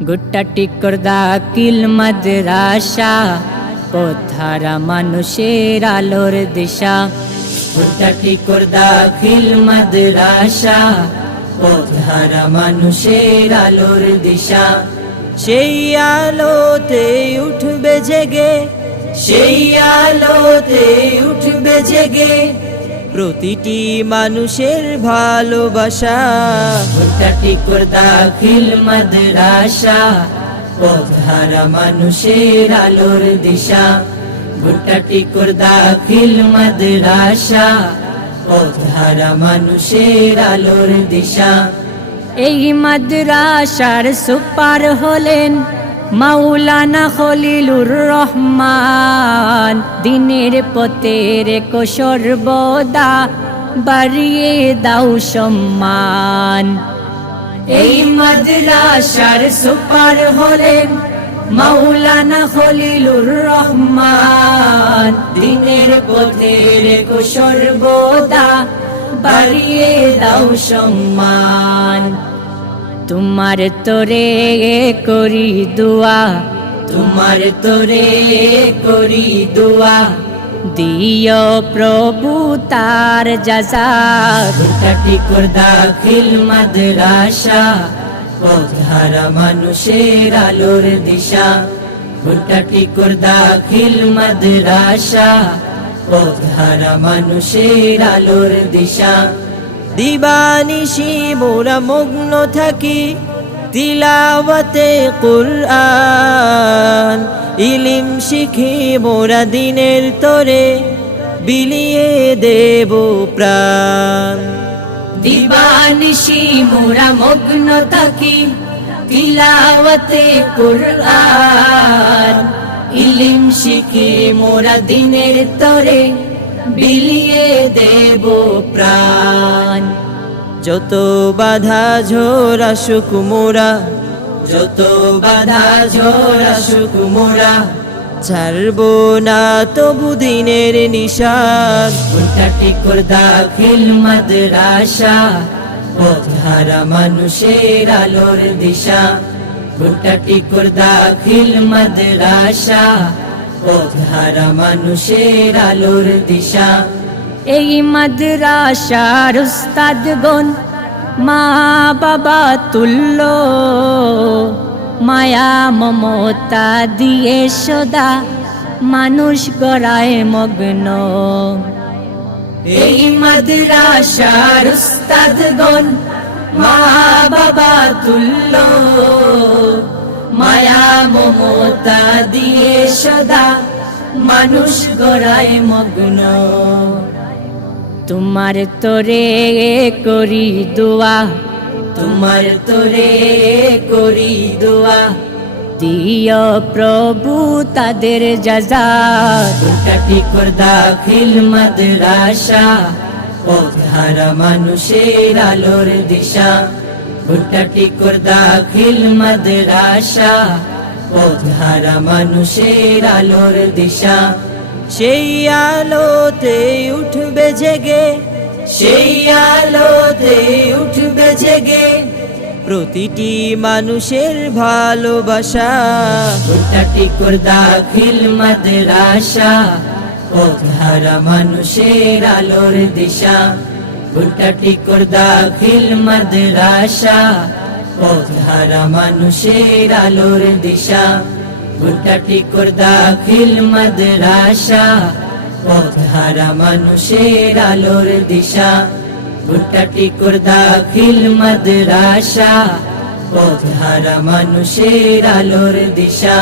গুট্টা টিকর দাখিল মাদ্রাসা, পথহারা মানুষের আলোর দিশা। গুট্টা টিকর দাখিল মাদ্রাসা, পথহারা মানুষের আলোর দিশা। সেই আলোতে উঠবে জেগে, সেই আলোতে উঠবে জেগে প্রতিটি মানুষের ভালোবাসা। গুট্টা টিকর দাখিল মাদ্রাসা, পথহারা মানুষের আলোর দিশা। গুট্টা টিকর দাখিল মাদ্রাসা, পথহারা মানুষের আলোর দিশা। এই মাদ্রাসার সুপার হলেন মাওলানা খলিলুর রহমান। দিনের পথে রেখো সর্বদা, বাড়িয়ে দাও সম্মান। এই মাদ্রাসার সুপার হলেন মাওলানা খলিলুর রহমান। দিনের পথে রেখো সর্বদা, বাড়িয়ে দাও সম্মান। তোমার তোরে করি দুয়া, তোমার তোরে করি দুয়া, দিও প্রভু তার জাযা। গুট্টা টিকর দাখিল মাদ্রাসা, পথহারা মানুষের আলোর দিশা। গুট্টা টিকর দাখিল মাদ্রাসা, পথহারা মানুষের আলোর দিশা। দিবানিশি মোরা মগ্ন থাকি তিলাওয়াতে কুরআন। ইলম শিখি মোরা দিনের তরে, বিলিয়ে দেব প্রাণ। দিবানিশি মোরা মগ্ন থাকি তিলাওয়াতে কুরআন। ইলম শিখি মোরা দিনের তরে, বিলিয়ে দেব প্রাণ। যত বাধা ঝড় আসুক মোরা, যত বাধা ঝড় আসুক মোরা, ছাড়বো না তবু দিনের নিশান। গুট্টা টিকর দাখিল মাদ্রাসা, পথহারা মানুষের আলোর দিশা। গুট্টা টিকর দাখিল মাদ্রাসা, পথহারা মানুষের আলোর দিশা। এই মাদ্রাসার উস্তাদগণ মা বাবা তুল্য, মায়া মমতা দিয়ে সদা মানুষ গড়ায় মগ্ন। এই মাদ্রাসার উস্তাদগণ মা বাবা তুল্য, মায়া মমতা দিয়ে সদা মানুষ গড়ায় মগ্ন। তোমার তোরে করি দোয়া, তোমার তোরে করি দোয়া, দিও প্রভু তাদের জাযা। গুট্টা টিকর দাখিল মাদ্রাসা, পথহারা মানুষের আলোর দিশা। গুট্টা টিকর দাখিল মাদ্রাসা, পথহারা মানুষের আলোর দিশা। সেই আলোতে উঠবে জেগে, সেই আলোতে উঠবে জেগে প্রতিটি মানুষের ভালোবাসা। গুট্টা টিকর দাখিল মাদ্রাসা, পথহারা মানুষের আলোর দিশা। গুট্টা টিকর দাখিল মাদ্রাসা, পথহারা মানুষের আলোর দিশা। গুট্টা টিকর দাখিল মাদ্রাসা, পথহারা মানুষের আলোর দিশা। গুট্টা টিকর দাখিল মাদ্রাসা, পথহারা মানুষের আলোর দিশা।